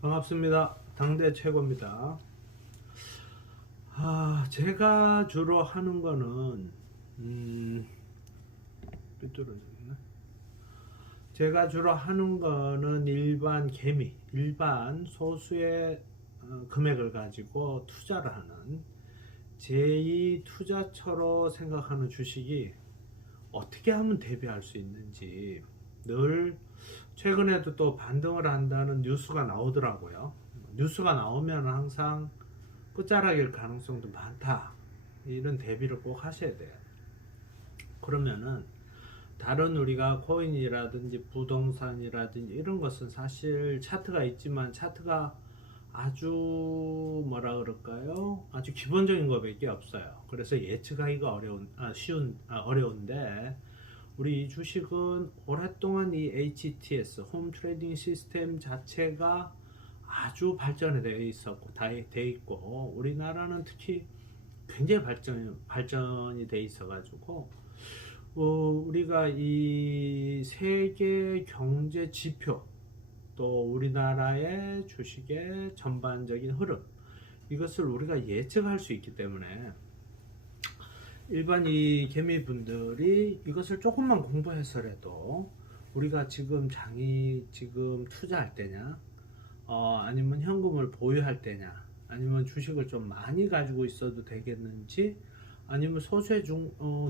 반갑습니다. 당대 최고입니다. 제가 주로 하는 거는 삐뚤어졌네. 제가 주로 하는 거는 일반 개미, 일반 소수의 금액을 가지고 투자를 하는 제2 투자처로 생각하는 주식이 어떻게 하면 대비할 수 있는지 늘 최근에도 또 반등을 한다는 뉴스가 나오더라고요. 뉴스가 나오면 항상 끝자락일 가능성도 많다. 이런 대비를 꼭 하셔야 돼요. 그러면은 다른 우리가 코인이라든지 부동산이라든지 이런 것은 사실 차트가 있지만 차트가 아주 뭐라 그럴까요? 아주 기본적인 것밖에 없어요. 그래서 예측하기가 어려운데 우리 주식은 오랫동안 이 HTS 홈 트레이딩 시스템 자체가 아주 발전이 되어 있었고 돼 있고 우리나라는 특히 굉장히 발전이 돼 있어 가지고 우리가 이 세계 경제 지표 또 우리나라의 주식의 전반적인 흐름 이것을 우리가 예측할 수 있기 때문에 일반 이 개미분들이 이것을 조금만 공부해서라도 우리가 지금 장이 지금 투자할 때냐 아니면 현금을 보유할 때냐 아니면 주식을 좀 많이 가지고 있어도 되겠는지 아니면 소수의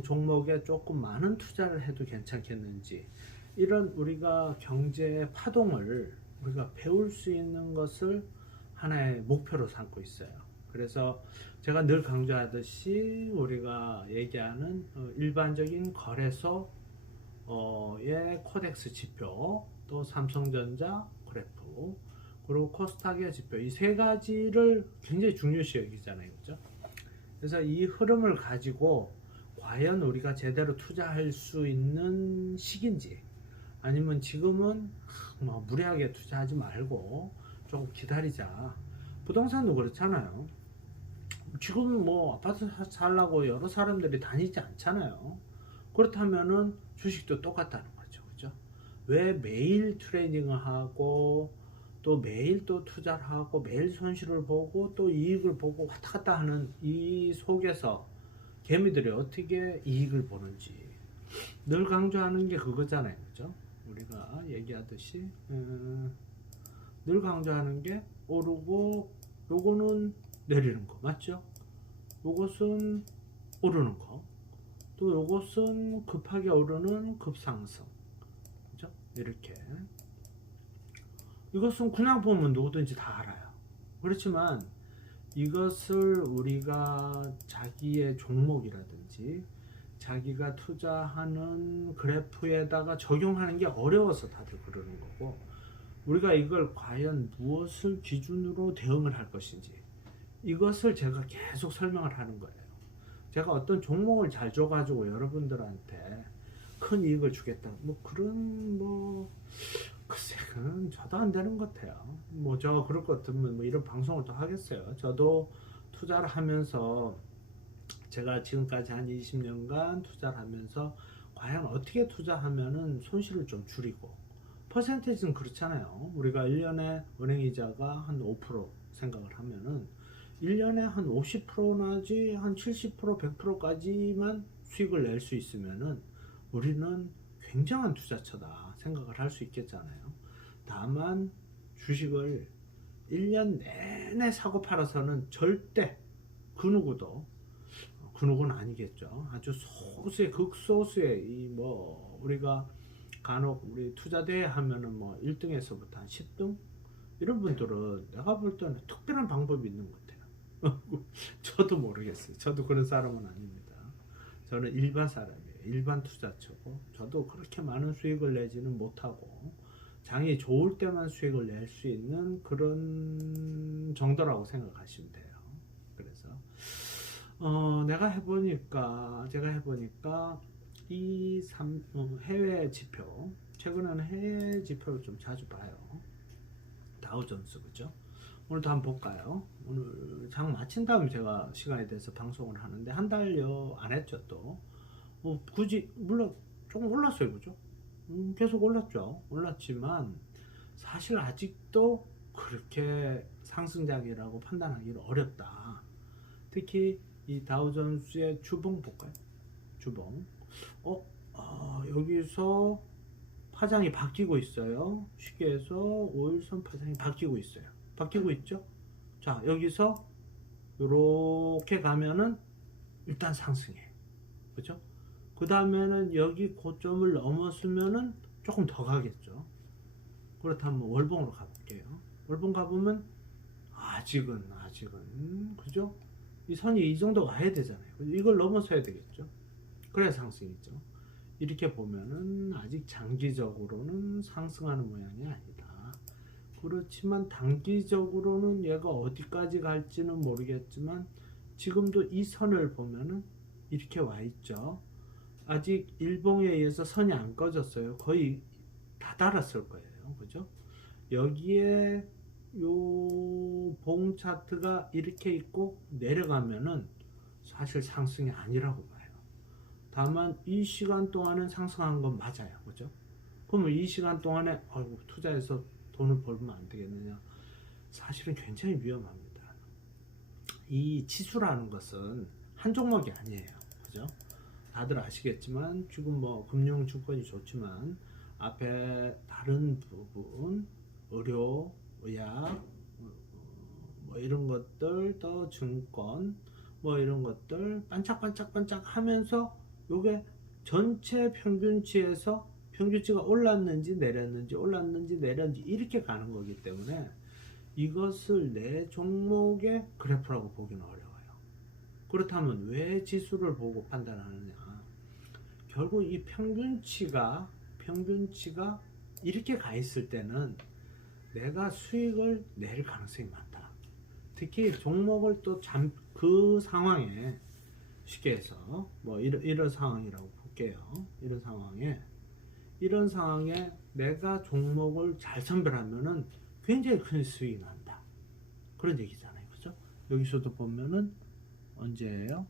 종목에 조금 많은 투자를 해도 괜찮겠는지 이런 우리가 경제 파동을 우리가 배울 수 있는 것을 하나의 목표로 삼고 있어요. 그래서 제가 늘 강조하듯이 우리가 얘기하는 일반적인 거래소의 코덱스 지표 또 삼성전자 그래프 그리고 코스닥의 지표 이 세 가지를 굉장히 중요시 여기잖아요. 그죠? 그래서 이 흐름을 가지고 과연 우리가 제대로 투자할 수 있는 시기인지 아니면 지금은 뭐 무리하게 투자하지 말고 좀 기다리자. 부동산도 그렇잖아요. 지금 뭐 아파트 살라고 여러 사람들이 다니지 않잖아요. 그렇다면은 주식도 똑같다는 거죠. 그죠? 왜 매일 트레이딩을 하고 또 매일 또 투자를 하고 매일 손실을 보고 또 이익을 보고 왔다 갔다 하는 이 속에서 개미들이 어떻게 이익을 보는지 늘 강조하는 게 그거잖아요. 그죠? 우리가 얘기하듯이 늘 강조하는 게 오르고 요거는 내리는 거 맞죠? 요것은 오르는 거 또 요것은 급하게 오르는 급상승 그죠? 이렇게 이것은 그냥 보면 누구든지 다 알아요. 그렇지만 이것을 우리가 자기의 종목이라든지 자기가 투자하는 그래프에다가 적용하는 게 어려워서 다들 그러는 거고 우리가 이걸 과연 무엇을 기준으로 대응을 할 것인지 이것을 제가 계속 설명을 하는 거예요. 제가 어떤 종목을 잘 줘가지고 여러분들한테 큰 이익을 주겠다 뭐 그런 글쎄 그건 저도 안 되는 것 같아요. 뭐 저 그럴 것 같으면 뭐 이런 방송을 또 하겠어요. 저도 투자를 하면서 제가 지금까지 한 20년간 투자를 하면서 과연 어떻게 투자하면은 손실을 좀 줄이고 퍼센테이지는 그렇잖아요. 우리가 1년에 은행이자가 한 5% 생각을 하면은 1년에 한 50%나지 한 70% 100%까지만 수익을 낼 수 있으면은 우리는 굉장한 투자처다 생각을 할 수 있겠잖아요. 다만 주식을 1년 내내 사고 팔아서는 절대 그 누구도 그 누구는 아니겠죠. 아주 소수의 극소수의 이 우리가 간혹 우리 투자대회 하면은 1등에서부터 한 10등 이런 분들은 내가 볼 때는 특별한 방법이 있는 것 같아요. 저도 모르겠어요. 저도 그런 사람은 아닙니다. 저는 일반 사람이에요. 일반 투자처고 저도 그렇게 많은 수익을 내지는 못하고 장이 좋을 때만 수익을 낼 수 있는 그런 정도라고 생각하시면 돼요. 그래서 제가 해보니까 해외 지표 최근에는 해외 지표를 좀 자주 봐요. 다우존스 그죠? 오늘도 한번 볼까요? 오늘 장 마친 다음에 제가 시간에 대해서 방송을 하는데 한 달여 안 했죠 또. 굳이 물론 조금 올랐어요 그죠? 계속 올랐죠. 올랐지만 사실 아직도 그렇게 상승장이라고 판단하기는 어렵다. 특히 이 다우존스의 주봉 볼까요? 주봉. 여기서 파장이 바뀌고 있어요. 쉽게 해서 5일선 파장이 바뀌고 있어요. 바뀌고 있죠? 자, 여기서 이렇게 가면은 일단 상승해. 그죠? 그 다음에는 여기 고점을 넘었으면은 조금 더 가겠죠. 그렇다면 월봉으로 가볼게요. 월봉 가보면 아직은 그죠? 이 선이 이 정도 와야 되잖아요. 이걸 넘어서야 되겠죠. 그래야 상승이죠. 이렇게 보면은 아직 장기적으로는 상승하는 모양이 아니다. 그렇지만 단기적으로는 얘가 어디까지 갈지는 모르겠지만 지금도 이 선을 보면은 이렇게 와 있죠. 아직 일봉에 의해서 선이 안 꺼졌어요. 거의 다 달았을 거예요. 그죠? 여기에 요 봉 차트가 이렇게 있고 내려가면은 사실 상승이 아니라고 봐요. 다만 이 시간 동안은 상승한 건 맞아요. 그죠? 그러면 이 시간 동안에 투자해서 돈을 벌면 안 되겠느냐? 사실은 굉장히 위험합니다. 이 지수라는 것은 한 종목이 아니에요. 그죠? 다들 아시겠지만 지금 뭐 금융 증권이 좋지만 앞에 다른 부분 의료, 의약 뭐 이런 것들 또 증권 뭐 이런 것들 반짝반짝반짝 하면서 요게 전체 평균치에서 평균치가 올랐는지 내렸는지 올랐는지 내렸는지 이렇게 가는 거기 때문에 이것을 내 종목의 그래프라고 보기는 어려워요. 그렇다면 왜 지수를 보고 판단하느냐? 결국 이 평균치가 이렇게 가 있을 때는 내가 수익을 낼 가능성이 많다. 특히 종목을 또 그 상황에 쉽게 해서 뭐 이런 상황이라고 볼게요. 이런 상황에 내가 종목을 잘 선별하면은 굉장히 큰 수익이 난다. 그런 얘기잖아요. 그죠? 여기서도 보면은 언제예요?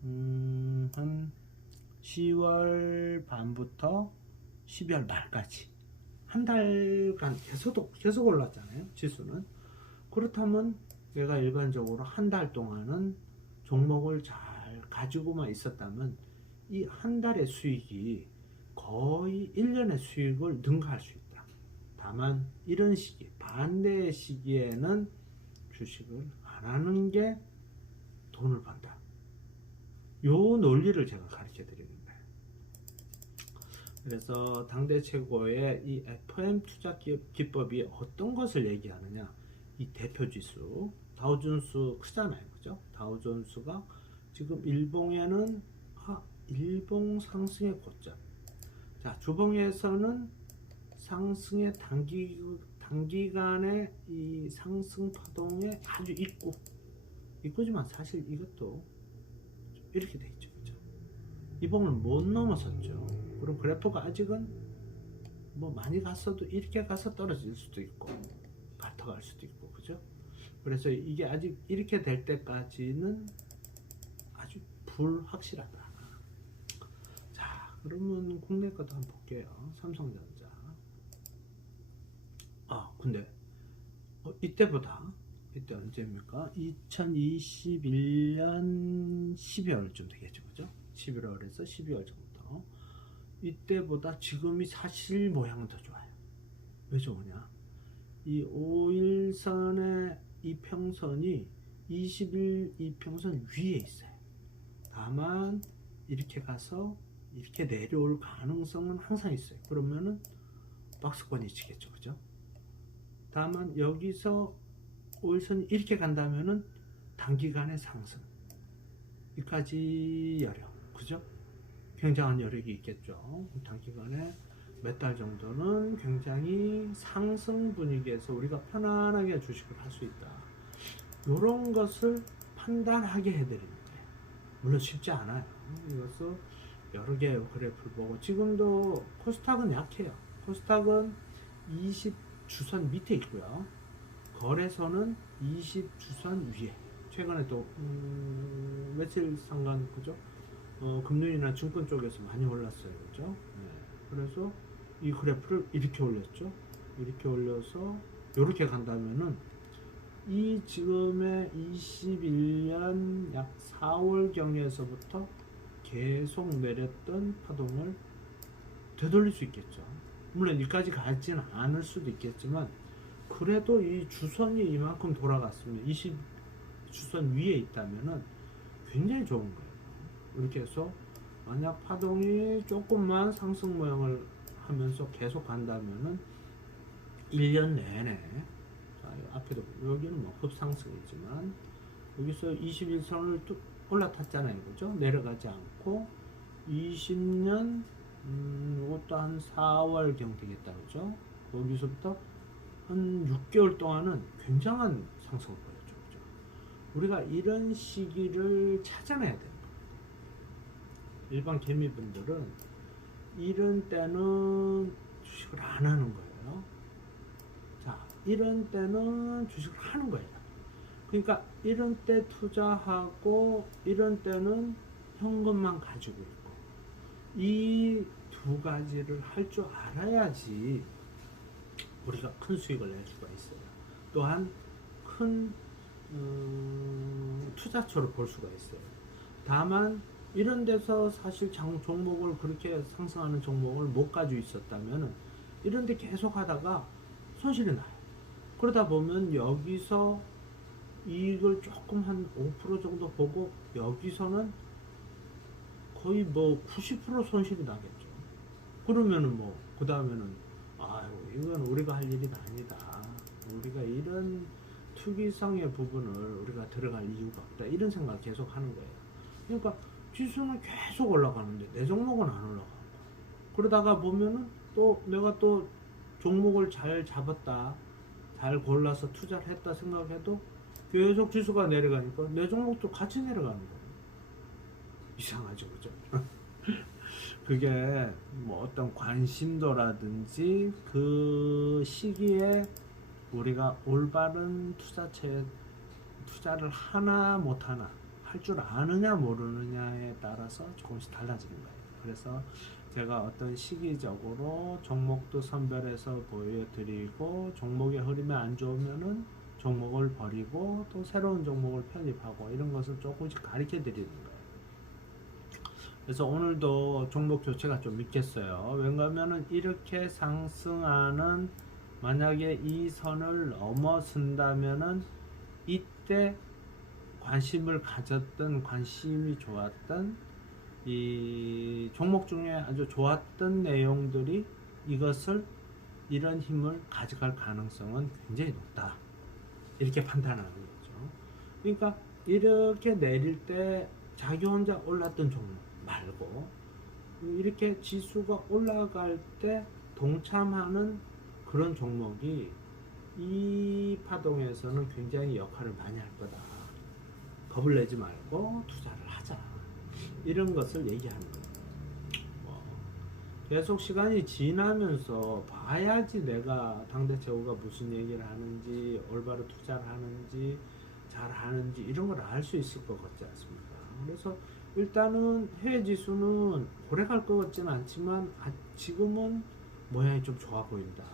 한 10월 반부터 12월 말까지 한 달간 계속 올랐잖아요. 지수는. 그렇다면 내가 일반적으로 한 달 동안은 종목을 잘 가지고만 있었다면 이 한 달의 수익이 거의 1년의 수익을 능가할 수 있다. 다만 이런 시기, 반대의 시기에는 주식을 안 하는 게 돈을 번다. 요 논리를 제가 가르쳐 드립니다. 그래서 당대 최고의 이 FM 투자 기법이 어떤 것을 얘기하느냐? 이 대표 지수 다우존스 크잖아요. 그죠? 다우존스가 지금 일봉에는 일봉 상승의 고점. 자, 주봉에서는 상승의 단기간의 이 상승 파동에 아주 있고지만 사실 이것도 이렇게 돼 있죠. 그죠? 이봉을 못 넘어섰죠. 그럼 그래프가 아직은 뭐 많이 갔어도 이렇게 가서 떨어질 수도 있고 더 갈 수도 있고 그죠? 그래서 이게 아직 이렇게 될 때까지는 아주 불확실하다. 자, 그러면 국내 것도 한번 볼게요. 삼성전자. 근데 이때 언제입니까? 2021년 12월쯤 되겠죠. 그죠? 11월에서 12월 정도. 이때보다 지금이 사실 모양은 더 좋아요. 왜 좋으냐? 이 5일선의 이평선이 20일 이평선 위에 있어요. 다만 이렇게 가서 이렇게 내려올 가능성은 항상 있어요. 그러면은 박스권이 치겠죠. 그죠? 다만 여기서 5일선이 이렇게 간다면은 단기간의 상승 이까지 여력. 그죠? 굉장한 여력이 있겠죠. 단기간에 몇 달 정도는 굉장히 상승 분위기에서 우리가 편안하게 주식을 할 수 있다. 이런 것을 판단하게 해드리는 거예요. 물론 쉽지 않아요. 이것을 여러 개의 그래프를 보고 지금도 코스닥은 약해요. 코스닥은 20주선 밑에 있고요. 거래소는 20주선 위에. 최근에 또 며칠 상간 그죠? 금융이나 증권 쪽에서 많이 올랐어요. 그죠? 네. 그래서 이 그래프를 이렇게 올렸죠. 이렇게 올려서 이렇게 간다면은 이 지금의 21년 약 4월 경에서부터 계속 내렸던 파동을 되돌릴 수 있겠죠. 물론 여기까지 가지는 않을 수도 있겠지만 그래도 이 주선이 이만큼 돌아갔으면 20 주선 위에 있다면은 굉장히 좋은 거예요. 이렇게 해서 만약 파동이 조금만 상승 모양을 하면서 계속 간다면은 1년 내내, 자, 앞에도 여기는 뭐 급상승이지만 여기서 21선을 올라탔잖아요, 그죠? 내려가지 않고 20년 이것도 한 4월경 되겠다, 그죠? 거기서부터 한 6개월 동안은 굉장한 상승을 보였죠, 그죠? 우리가 이런 시기를 찾아내야 돼요. 일반 개미분들은 이런 때는 주식을 안 하는 거예요. 자, 이런 때는 주식을 하는 거예요. 그러니까 이런 때 투자하고 이런 때는 현금만 가지고 있고 이 두 가지를 할 줄 알아야지 우리가 큰 수익을 낼 수가 있어요. 또한 큰 투자처를 볼 수가 있어요. 다만 이런 데서 사실 종목을 그렇게 상승하는 종목을 못 가지고 있었다면 이런 데 계속 하다가 손실이 나요. 그러다 보면 여기서 이익을 조금 한 5% 정도 보고 여기서는 거의 뭐 90% 손실이 나겠죠. 그러면은 뭐 그 다음에는 아유 이건 우리가 할 일이 아니다. 우리가 이런 투기성의 부분을 우리가 들어갈 이유가 없다. 이런 생각을 계속 하는 거예요. 그러니까 지수는 계속 올라가는데 내 종목은 안 올라가고 그러다가 보면은 또 내가 또 종목을 잘 잡았다, 잘 골라서 투자를 했다 생각해도 계속 지수가 내려가니까 내 종목도 같이 내려가는 거예요. 이상하죠, 그죠? 그게 뭐 어떤 관심도라든지 그 시기에 우리가 올바른 투자를 하나 못 하나 할 줄 아느냐 모르느냐에 따라서 조금씩 달라지는 거예요. 그래서 제가 어떤 시기적으로 종목도 선별해서 보여드리고 종목의 흐름이 안 좋으면은 종목을 버리고 또 새로운 종목을 편입하고 이런 것을 조금씩 가르쳐 드리는 거예요. 그래서 오늘도 종목 교체가 좀 있겠어요. 왜냐하면은 이렇게 상승하는 만약에 이 선을 넘어선다면은 이때 관심을 가졌던 관심이 좋았던 이 종목 중에 아주 좋았던 내용들이 이것을 이런 힘을 가져갈 가능성은 굉장히 높다. 이렇게 판단하는 거죠. 그러니까 이렇게 내릴 때 자기 혼자 올랐던 종목 말고 이렇게 지수가 올라갈 때 동참하는 그런 종목이 이 파동에서는 굉장히 역할을 많이 할 거다. 겁을 내지 말고 투자를 하자. 이런 것을 얘기하는 거예요. 계속 시간이 지나면서 봐야지 내가 당대체후가 무슨 얘기를 하는지, 올바로 투자를 하는지, 잘 하는지 이런 걸 알 수 있을 것 같지 않습니까? 그래서 일단은 해외 지수는 오래 갈 것 같지는 않지만 지금은 모양이 좀 좋아 보인다.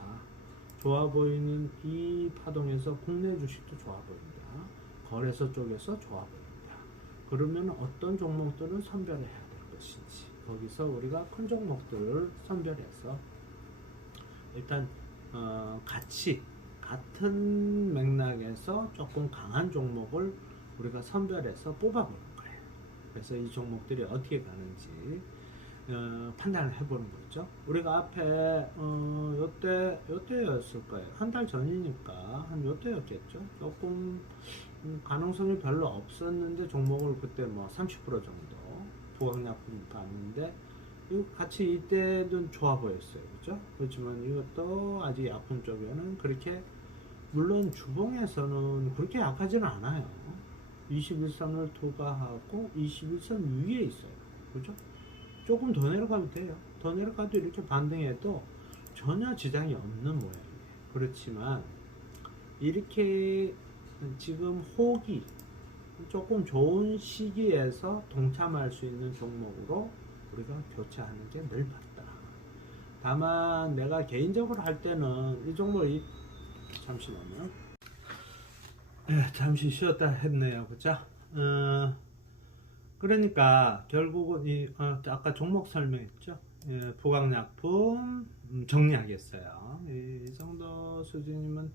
좋아 보이는 이 파동에서 국내 주식도 좋아 보인다. 거래소 쪽에서 좋아 보인다. 그러면 어떤 종목들은 선별해야 될 것인지 거기서 우리가 큰 종목들을 선별해서 일단 같은 맥락에서 조금 강한 종목을 우리가 선별해서 뽑아보는 거예요. 그래서 이 종목들이 어떻게 가는지 판단을 해보는 거죠. 우리가 앞에 요때였을 거예요. 한 달 전이니까 한 요때였겠죠. 조금 가능성이 별로 없었는데 종목을 그때 뭐 30% 정도 부강약품 봤는데 이거 같이 이때는 좋아 보였어요. 그죠? 그렇지만 이것도 아직 약품 쪽에는 그렇게 물론 주봉에서는 그렇게 약하지는 않아요. 21선을 투과하고 21선 위에 있어요. 그죠? 조금 더 내려가면 돼요. 더 내려가도 이렇게 반등해도 전혀 지장이 없는 모양이에요. 그렇지만 이렇게 지금 호기 조금 좋은 시기에서 동참할 수 있는 종목으로 우리가 교체하는 게 늘 맞다. 다만 내가 개인적으로 할 때는 이 종목이 잠시만요. 잠시 쉬었다 했네요, 그죠? 그러니까 결국은 아까 종목 설명했죠. 부강약품 정리하겠어요. 이 정도 수준이면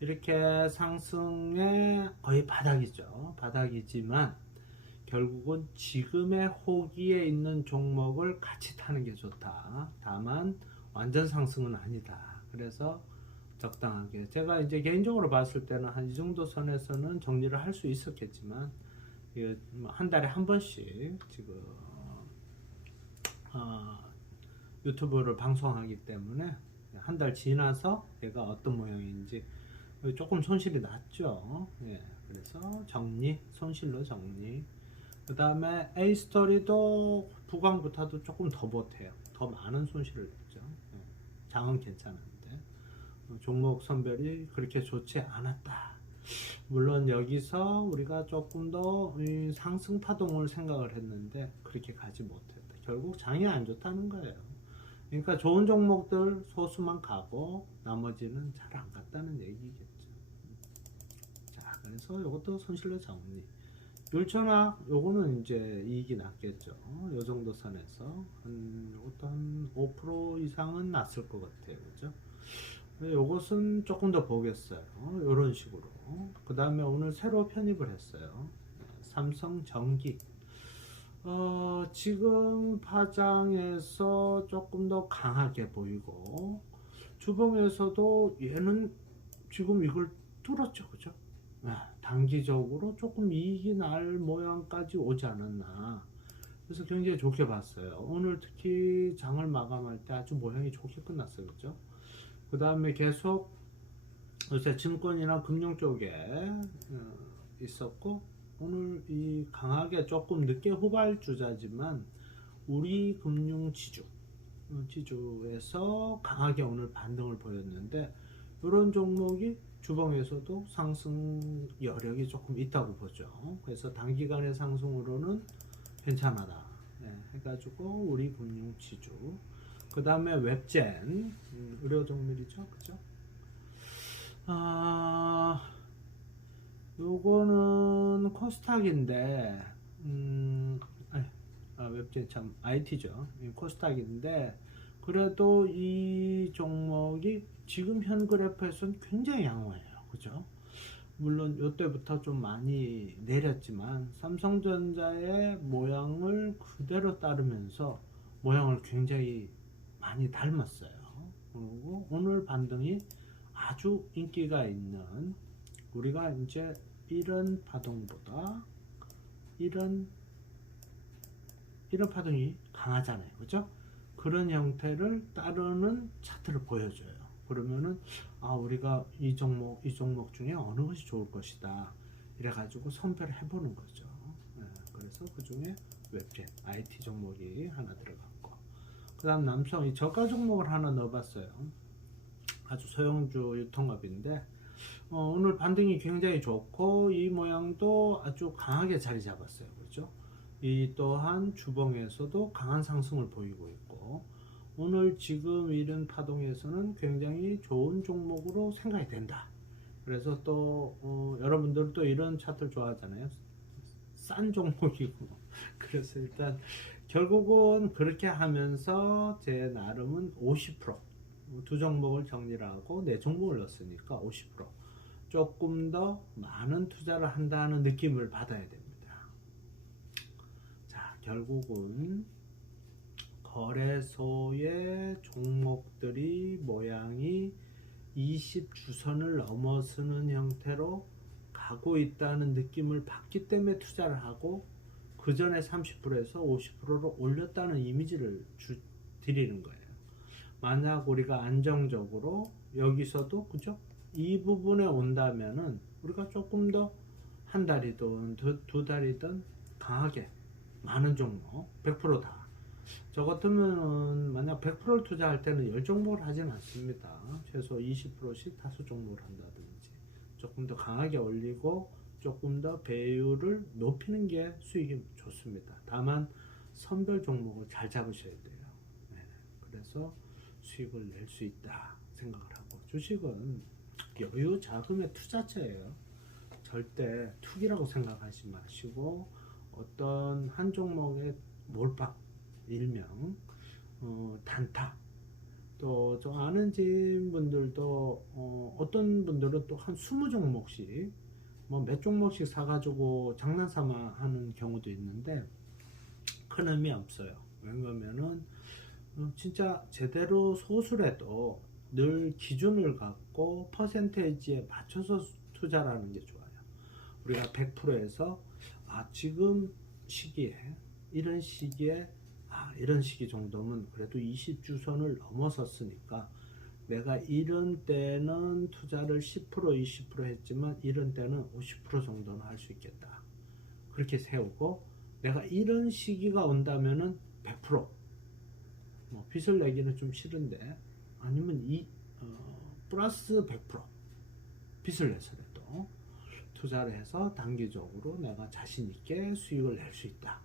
이렇게 상승의 거의 바닥이죠. 바닥이지만 결국은 지금의 호기에 있는 종목을 같이 타는 게 좋다. 다만 완전 상승은 아니다. 그래서 적당하게 제가 이제 개인적으로 봤을 때는 한 이 정도 선에서는 정리를 할 수 있었겠지만 한 달에 한 번씩 지금 유튜브를 방송하기 때문에 한 달 지나서 얘가 어떤 모양인지 조금 손실이 났죠. 그래서 정리, 손실로 정리. 그 다음에 A스토리도 부강부터도 조금 더 못해요. 더 많은 손실을 냈죠. 장은 괜찮은데 종목 선별이 그렇게 좋지 않았다. 물론 여기서 우리가 조금 더 상승 파동을 생각을 했는데 그렇게 가지 못했다. 결국 장이 안 좋다는 거예요. 그러니까 좋은 종목들 소수만 가고 나머지는 잘 안 갔다는 얘기겠죠. 자, 그래서 이것도 손실로 정리. 율천학 요거는 이제 이익이 났겠죠. 요 정도 선에서 이것도 한 5% 이상은 났을 것 같아요. 그죠? 요것은 조금 더 보겠어요. 요런 식으로. 그 다음에 오늘 새로 편입을 했어요. 삼성전기. 지금 파장에서 조금 더 강하게 보이고 주봉에서도 얘는 지금 이걸 뚫었죠. 그죠? 단기적으로 조금 이익이 날 모양까지 오지 않았나. 그래서 굉장히 좋게 봤어요. 오늘 특히 장을 마감할 때 아주 모양이 좋게 끝났어요. 그죠? 그 다음에 계속 요새 증권이나 금융 쪽에 있었고 오늘 이 강하게 조금 늦게 후발주자지만 우리 금융 지주에서 강하게 오늘 반등을 보였는데 이런 종목이 주봉에서도 상승 여력이 조금 있다고 보죠. 그래서 단기간의 상승으로는 괜찮아다. 해가지고 우리 금융 지주. 그 다음에 웹젠 의료정밀이죠, 그죠? 요거는 코스닥인데 웹젠 참 IT죠. 코스닥인데 그래도 이 종목이 지금 현 그래프에서는 굉장히 양호해요, 그죠? 물론 이때부터 좀 많이 내렸지만 삼성전자의 모양을 그대로 따르면서 모양을 굉장히 많이 닮았어요. 그리고 오늘 반등이 아주 인기가 있는 우리가 이제 이런 파동보다 이런 파동이 강하잖아요. 그죠? 그런 형태를 따르는 차트를 보여줘요. 그러면은 우리가 이 종목 중에 어느 것이 좋을 것이다. 이래 가지고 선별을 해보는 거죠. 그래서 그 중에 웹젠 IT 종목이 하나 들어갔고 그 다음 남성 이 저가 종목을 하나 넣어봤어요. 아주 소형주 유통업인데 오늘 반등이 굉장히 좋고 이 모양도 아주 강하게 자리 잡았어요. 그렇죠? 이 또한 주봉에서도 강한 상승을 보이고 있고 오늘 지금 이런 파동에서는 굉장히 좋은 종목으로 생각이 된다. 그래서 또 여러분들도 이런 차트를 좋아하잖아요. 싼 종목이고 그래서 일단 결국은 그렇게 하면서 제 나름은 50%두 종목을 정리를 하고 네 종목을 넣었으니까 50% 조금 더 많은 투자를 한다는 느낌을 받아야 됩니다. 자, 결국은 거래소의 종목들이 모양이 20주선을 넘어서는 형태로 가고 있다는 느낌을 받기 때문에 투자를 하고 그 전에 30%에서 50%로 올렸다는 이미지를 드리는 거예요. 만약 우리가 안정적으로 여기서도 그죠? 이 부분에 온다면은 우리가 조금 더 한 달이든 두 달이든 강하게 많은 종목 100%다. 저 같으면 만약 100%를 투자할 때는 10종목을 하진 않습니다. 최소 20%씩 5종목을 한다든지 조금 더 강하게 올리고 조금 더 배율을 높이는 게 수익이 좋습니다. 다만 선별 종목을 잘 잡으셔야 돼요. 그래서 수익을 낼 수 있다 생각을 하고 주식은 여유 자금의 투자처예요. 절대 투기라고 생각하지 마시고 어떤 한 종목의 몰빵, 일명 단타. 또 저 아는 지인분들도 어떤 분들은 또 한 20종목씩 뭐 몇 종목씩 사가지고 장난삼아 하는 경우도 있는데 큰 의미 없어요. 왜냐면은 진짜 제대로 소수라도 늘 기준을 갖고 퍼센테이지에 맞춰서 투자라는 게 좋아요. 우리가 100%에서 지금 시기에 이런 시기에 이런 시기 정도면 그래도 20주선을 넘어섰으니까 내가 이런 때는 투자를 10% 20% 했지만 이런 때는 50% 정도는 할 수 있겠다. 그렇게 세우고 내가 이런 시기가 온다면은 100% 뭐 빚을 내기는 좀 싫은데 아니면 플러스 100% 빚을 내서라도 투자를 해서 단기적으로 내가 자신 있게 수익을 낼 수 있다.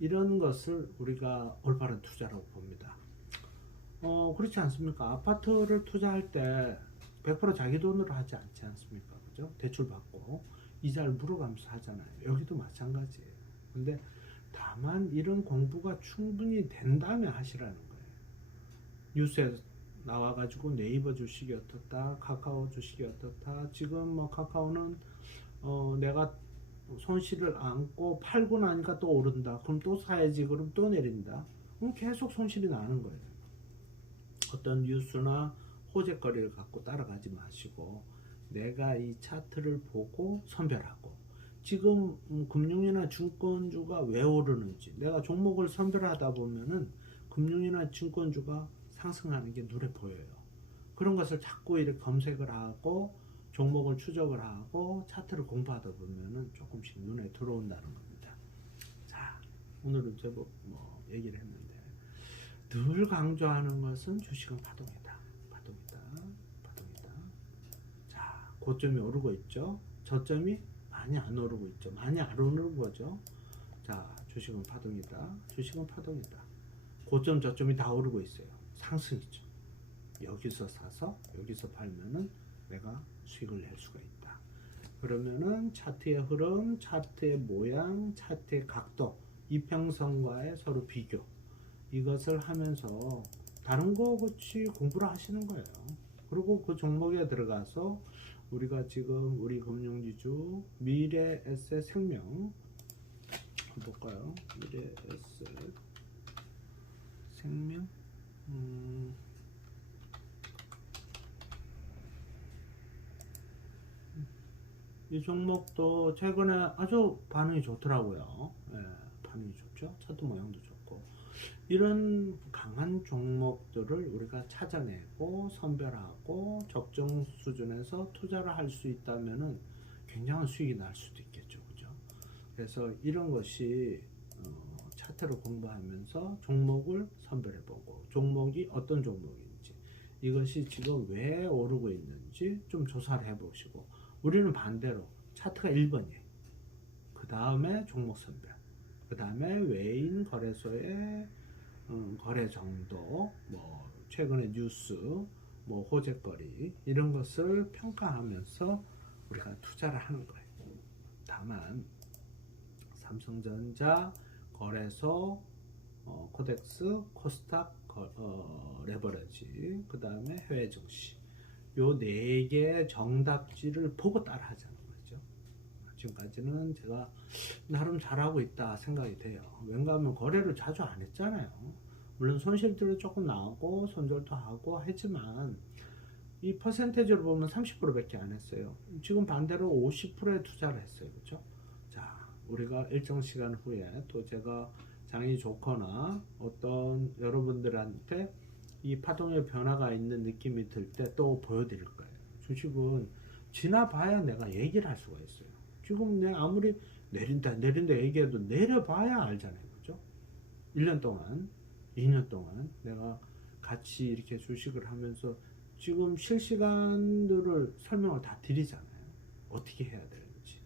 이런 것을 우리가 올바른 투자라고 봅니다. 그렇지 않습니까? 아파트를 투자할 때 100% 자기 돈으로 하지 않지 않습니까? 그죠? 대출 받고 이자를 물어가면서 하잖아요. 여기도 마찬가지예요. 근데 다만 이런 공부가 충분히 된다면 하시라는 거예요. 뉴스에 나와가지고 네이버 주식이 어떻다, 카카오 주식이 어떻다. 지금 뭐 카카오는 내가 손실을 안고 팔고 나니까 또 오른다. 그럼 또 사야지. 그럼 또 내린다. 그럼 계속 손실이 나는 거예요. 어떤 뉴스나 호재거리를 갖고 따라가지 마시고 내가 이 차트를 보고 선별하고 지금 금융이나 증권주가 왜 오르는지 내가 종목을 선별하다 보면은 금융이나 증권주가 상승하는 게 눈에 보여요. 그런 것을 자꾸 이렇게 검색을 하고 종목을 추적을 하고 차트를 공부하다 보면은 조금씩 눈에 들어온다는 겁니다. 자, 오늘은 제법 뭐 얘기를 했는데 늘 강조하는 것은 주식은 파동이다. 파동이다. 파동이다. 자, 고점이 오르고 있죠. 저점이 많이 안 오르고 있죠. 많이 안 오르는 거죠. 자, 주식은 파동이다. 주식은 파동이다. 고점 저점이 다 오르고 있어요. 상승이죠. 여기서 사서 여기서 팔면은 내가 수익을 낼 수가 있다. 그러면은 차트의 흐름, 차트의 모양, 차트의 각도, 이평선과의 서로 비교 이것을 하면서 다른 거 같이 공부를 하시는 거예요. 그리고 그 종목에 들어가서 우리가 지금 우리 금융지주 미래에셋 생명 볼까요? 미래에셋 생명 이 종목도 최근에 아주 반응이 좋더라고요. 예, 반응이 좋죠. 차트 모양도 좋고 이런 강한 종목들을 우리가 찾아내고 선별하고 적정 수준에서 투자를 할 수 있다면은 굉장한 수익이 날 수도 있겠죠. 그죠? 그래서 이런 것이 차트를 공부하면서 종목을 선별해보고 종목이 어떤 종목인지 이것이 지금 왜 오르고 있는지 좀 조사를 해보시고 우리는 반대로 차트가 1번이에요. 그 다음에 종목 선별, 그 다음에 외인 거래소의 거래 정도, 뭐 최근의 뉴스, 뭐 호재거리 이런 것을 평가하면서 우리가 투자를 하는 거예요. 다만 삼성전자, 거래소, 코덱스, 코스닥, 레버리지, 그 다음에 해외 증시 요 4개의 정답지를 보고 따라 하자는 거죠. 지금까지는 제가 나름 잘하고 있다 생각이 돼요. 왜냐하면 거래를 자주 안 했잖아요. 물론 손실들은 조금 나오고 손절도 하고 했지만 이 퍼센테이지로 보면 30%밖에 안 했어요. 지금 반대로 50%에 투자를 했어요. 그렇죠? 자, 우리가 일정 시간 후에 또 제가 장이 좋거나 어떤 여러분들한테 이 파동의 변화가 있는 느낌이 들 때 또 보여드릴 거예요. 주식은 지나봐야 내가 얘기를 할 수가 있어요. 지금 내가 아무리 내린다 얘기해도 내려봐야 알잖아요. 그죠? 1년 동안 2년 동안 내가 같이 이렇게 주식을 하면서 지금 실시간들을 설명을 다 드리잖아요. 어떻게 해야 되는지.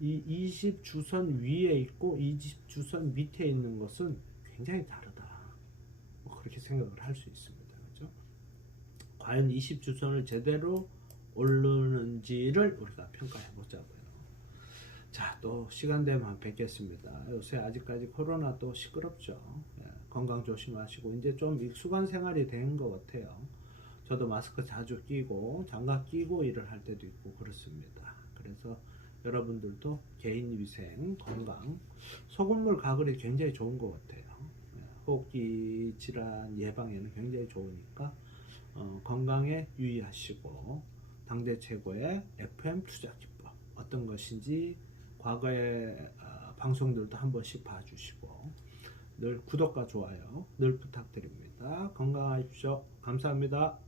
이 20주선 위에 있고 20주선 밑에 있는 것은 굉장히 다르다. 그렇게 생각을 할 수 있습니다. 그렇죠? 과연 20주선을 제대로 오르는지를 우리가 평가해 보자고요. 자, 또 시간 되면 뵙겠습니다. 요새 아직까지 코로나 또 시끄럽죠. 예, 건강 조심하시고 이제 좀 익숙한 생활이 된 것 같아요. 저도 마스크 자주 끼고 장갑 끼고 일을 할 때도 있고 그렇습니다. 그래서 여러분들도 개인 위생, 건강, 소금물 가글이 굉장히 좋은 것 같아요. 예, 호흡기 질환 예방에는 굉장히 좋으니까 건강에 유의하시고 당대 최고의 FM 투자 기법 어떤 것인지 과거의 방송들도 한 번씩 봐주시고 늘 구독과 좋아요 늘 부탁드립니다. 건강하십시오. 감사합니다.